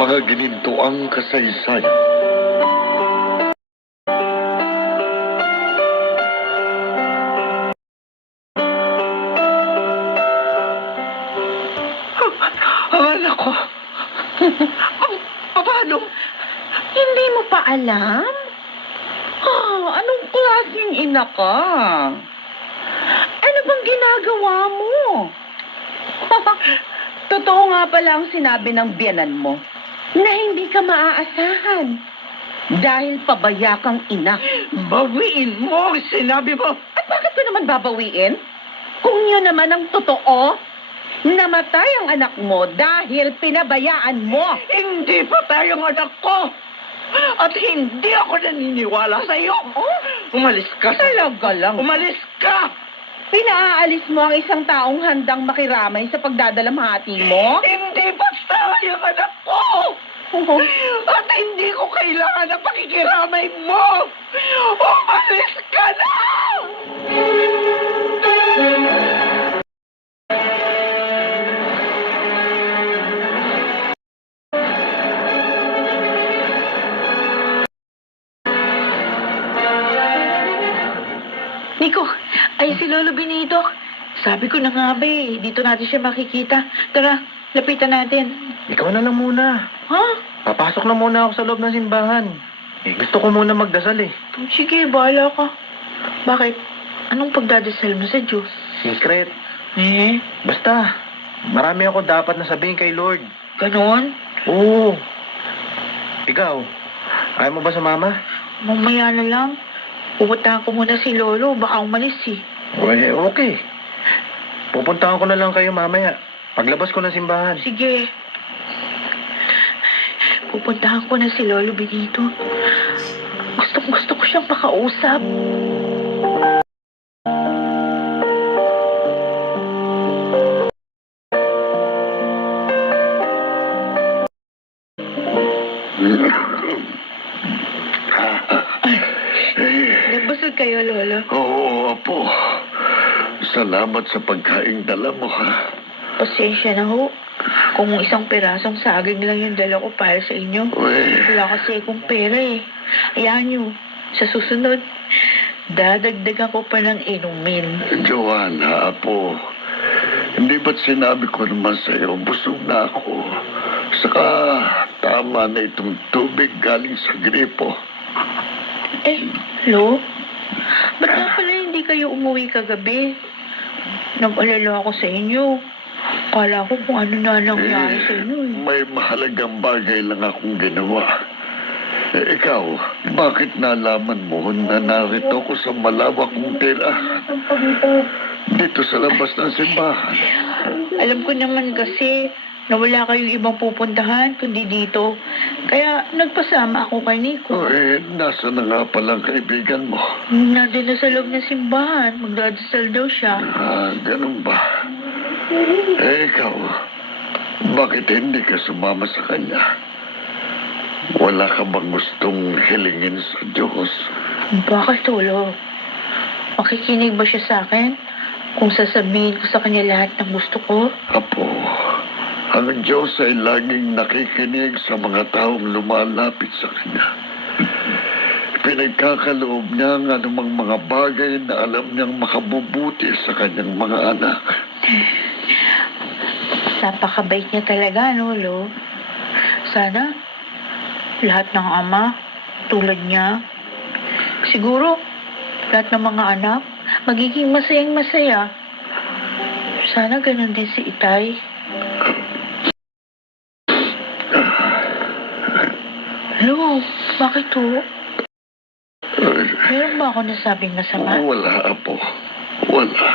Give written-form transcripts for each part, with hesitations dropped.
mga ginintuang kasaysayan. Ang anak ko. Paano? Hindi mo pa alam? Anong klaseng ina ka? Ano bang ginagawa mo? Totoo nga pala ang sinabi ng biyanan mo na hindi ka maaasahan dahil pabaya kang ina. Bawiin mo ang sinabi mo. At bakit ko naman babawiin? Kung yun naman ang totoo, namatay ang anak mo dahil pinabayaan mo. Hindi pa tayong anak ko. At hindi ako naniniwala sa iyo. Umalis ka. Talaga lang. Umalis ka. Pinaalis mo ang isang taong handang makiramay sa pagdadalamhati mo? Hindi basta yung anak ko. At hindi ko kailangan ng pakikiramay mo. Umalis ka na! Nico, ay si Lolo Benito. Sabi ko na nga ba dito natin siya makikita. Tara, lapitan natin. Ikaw na lang muna. Ha? Papasok na muna ako sa loob ng simbahan. Gusto ko muna magdasal eh. Sige, bahala ka. Bakit? Anong pagdadasal mo sa Diyos? Secret. Basta, marami ako dapat na sabihin kay Lord. Ganon? Oo. Ikaw, ayaw mo ba sa mama? Mamaya na lang. Pupuntahan ko muna si Lolo. Baka umalis eh. Okay. Pupuntahan ko na lang kayo mamaya. Paglabas ko ng simbahan. Sige. Pupuntahan ko na si Lolo Benito. Gusto ko siyang makausap. Nagbusog kayo, Lolo? Oo, Apo. Salamat sa pagkaing dala mo, ha? Pasensya na ho. Kung isang pirasong saging lang yung dala ko para sa inyo. Wala kasi akong pera eh. Hayaan nyo, sa susunod, dadagdagan ko pa ng inumin. Joanna, Apo. Hindi ba't sinabi ko naman sa'yo, busog na ako. Saka tama na itong tubig galing sa gripo. Lo? Ba't nga pala hindi kayo umuwi kagabi? Nag-alala ako sa inyo. Kala ko kung ano na nangyari sa inyo eh. May mahalagang bagay lang akong ginawa. Ikaw, bakit nalaman mo na narito ko sa malawak kong tirahan? Dito sa labas ng simbahan. Alam ko naman kasi na wala kayong ibang pupuntahan kundi dito. Kaya nagpasama ako kay Nico. Nasa na nga palang kaibigan mo? Nandun na sa loob ng simbahan. Magdadasal daw siya. Ganun ba? Ikaw, bakit hindi ka sumama sa kanya? Wala ka bang gustong hilingin sa Diyos? Bakit, Lolo? Makikinig ba siya sa akin? Kung sasabihin ko sa kanya lahat ng gusto ko? Apo, ang Diyos ay laging nakikinig sa mga taong lumalapit sa Kanya. Pinagkakaloob niya ang anumang mga bagay na alam niyang makabubuti sa kanyang mga anak. Napakabait niya talaga, Lolo. Sana lahat ng ama tulad niya. Siguro lahat ng mga anak magiging masayang masaya. Sana ganun din si Itay. Lo, bakit to? Meron ba ako nasabing masama? Wala, Apo. Wala.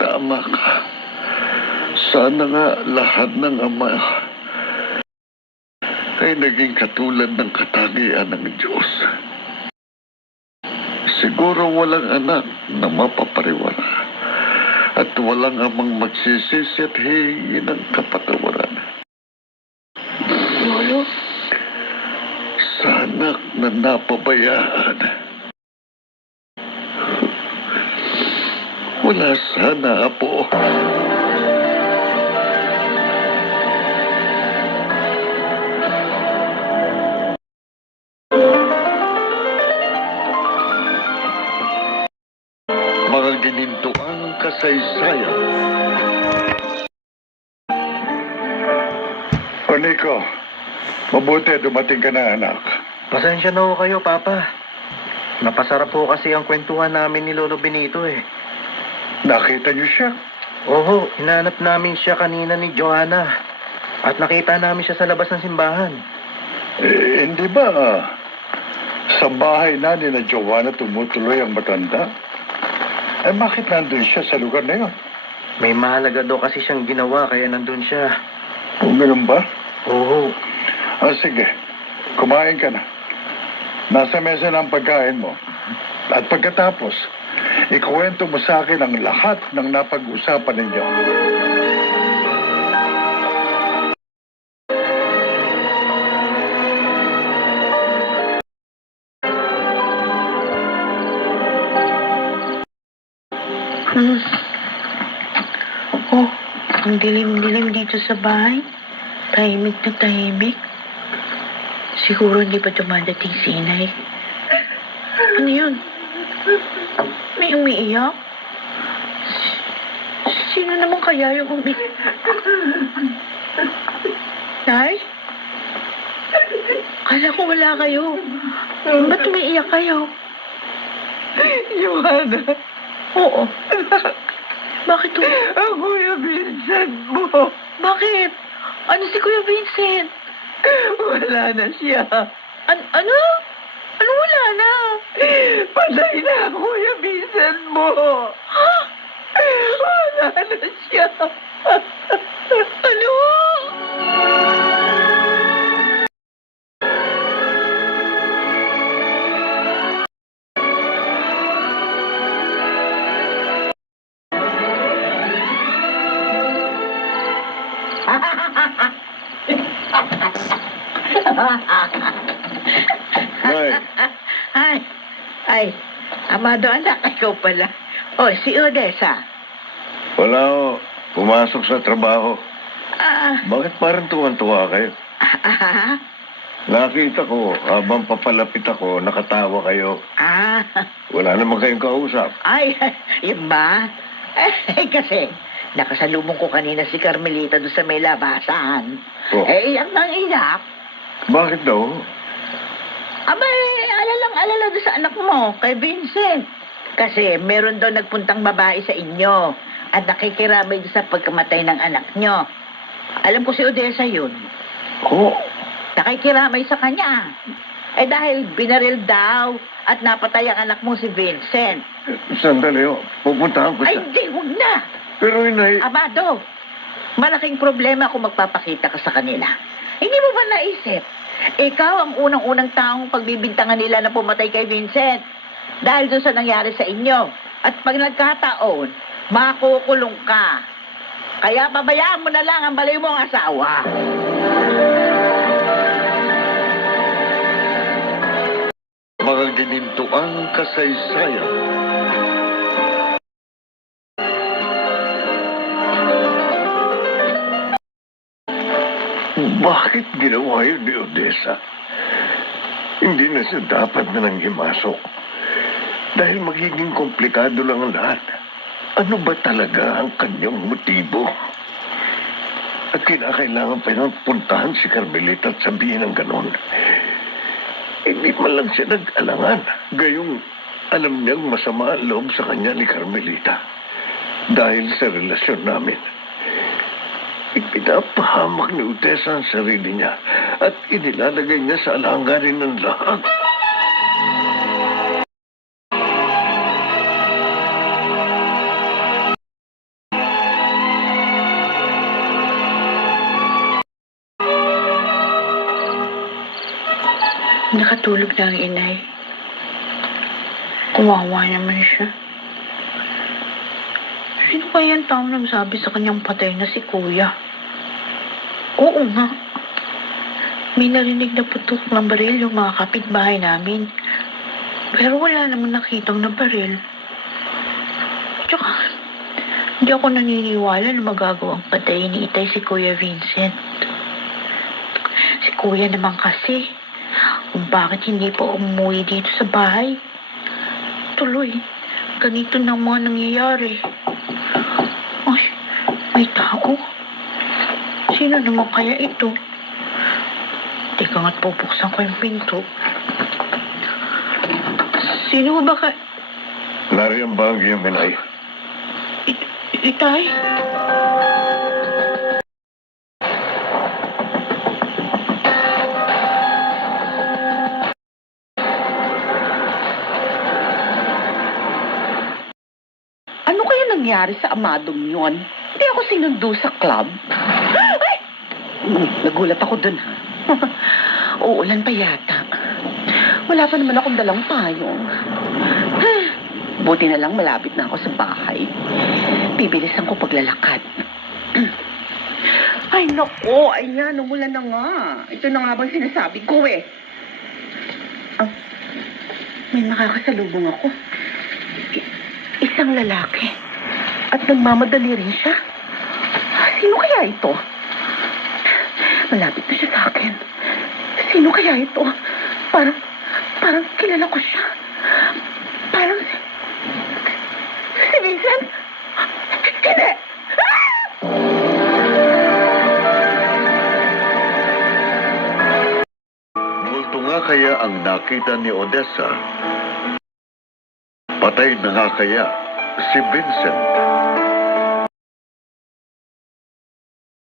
Tama ka. Sana nga lahat ng ama ay naging katulad ng katangian ng Diyos. Siguro walang anak na mapapariwara at walang amang magsisisi at hihingi ng kapatawaran. Lolo? Sa anak na napabayaan. Wala sana, Apo. kasaysayan. O Nico, mabuti dumating ka na, anak. Pasensya na ho kayo, Papa. Napasarap po kasi ang kwentuhan namin ni Lolo Benito eh. Nakita niyo siya? Oho, hinanap namin siya kanina ni Joanna. At nakita namin siya sa labas ng simbahan. Hindi ba sa bahay na ni na Joanna tumutuloy ang matanda? Bakit nandun siya sa lugar na yun? May mahalaga daw kasi siyang ginawa kaya nandun siya. Kung ganun ba? Oho. Sige, kumain ka na. Nasa mesa na ang pagkain mo. At pagkatapos, ikuwento mo sa akin ang lahat ng napag-usapan ninyo. Oh, ang dilim-dilim dito sa bahay. Tahimik na tahimik. Siguro hindi pa dumadating si inay. Ano yun? May umiiyak? Sino naman kaya yung umiiyak? Nay? Kala ko wala kayo. Ba't umiiyak kayo? Joanna, Oo. Bakit to? ang Kuya Vincent mo, Bakit? Ano si Kuya Vincent? wala na siya. Ano? Ano wala na? Patay na ang Kuya Vincent mo. Ha? Wala na siya. Ano? Nay, Ay, amado anak, ikaw pala. Oh, si Odessa. Wala ho. Pumasok sa trabaho. Ah, Bakit parang tuwan-tuwa kayo? ah, Nakita ko, habang papalapit ako, nakatawa kayo. ah, Wala naman kayong kausap. ay, yun ba? Kasi, nakasalubong ko kanina si Carmelita doon sa may labasan. Oh. Iyak nang iyak. Bakit daw? Abay, alalang-alala doon sa anak mo, kay Vincent. Kasi meron daw nagpuntang babae sa inyo at nakikiramay doon sa pagkamatay ng anak nyo. Alam ko si Odessa yun. Oh, Nakikiramay sa kanya. Dahil binaril daw at napatay ang anak mo si Vincent. sandali ho. Pupuntahan ko Ay, siya. hindi, huwag na. Pero inay, Amado, malaking problema kung magpapakita ka sa kanila. Hindi mo ba naisip? Ikaw ang unang-unang taong pagbibintangan nila na pumatay kay Vincent. Dahil doon sa nangyari sa inyo. At pag nagkataon, makukulong ka. Kaya pabayaan mo na lang ang baliw mong asawa. mga ginintuang kasaysayan. Bakit ginawa yun ni Odessa? Hindi na siya dapat na nang himasok. Dahil magiging komplikado lang ang lahat. Ano ba talaga ang kanyang motibo? At kinakailangan pa nang puntahan si Carmelita at sabihin ng ganon. Hindi man lang siya nag-alangan. Gayong alam niyang masama ang loob sa kanya ni Carmelita. Dahil sa relasyon namin. Ipinapahamak ni Odessa ang sarili niya at inilalagay niya sa alanganin ng lahat. Nakatulog na ang inay. Kawawa naman siya. Sino kaya ang tao nagsabi sa kanyang patay na si Kuya? Oo nga. May narinig na putok ng baril yung mga kapitbahay namin. Pero wala naman nakitang na baril. Tsaka, hindi ako naniniwala na magagawang patay ni Itay si Kuya Vincent. Si Kuya naman kasi, kung bakit hindi pa umuwi dito sa bahay. Tuloy, ganito na mga nangyayari. May tao? Sino naman kaya ito? Teka nga't pupuksan ko yung pinto. Sino ba ka... Larry ang bagay yung minay. Itay? Ano kaya nangyari sa amadong yon? Hindi ako sinundo sa club. Ay! Nagulat ako dun, ha? Uulan pa yata. Wala pa naman akong dalang payong. Buti na lang malapit na ako sa bahay. Bibilisan ko paglalakad. Ay, nako. Ayan, umulan na nga. Ito na nga bang sinasabi ko, eh. Ah, may nakakasalubong ako. Isang lalaki. At nagmamadali rin siya. Sino kaya ito? Malapit na siya sa akin. Sino kaya ito? Parang kilala ko siya. Parang si Vincent? Hindi! Multo nga kaya ang nakita ni Odessa? Patay na nga kaya si Vincent?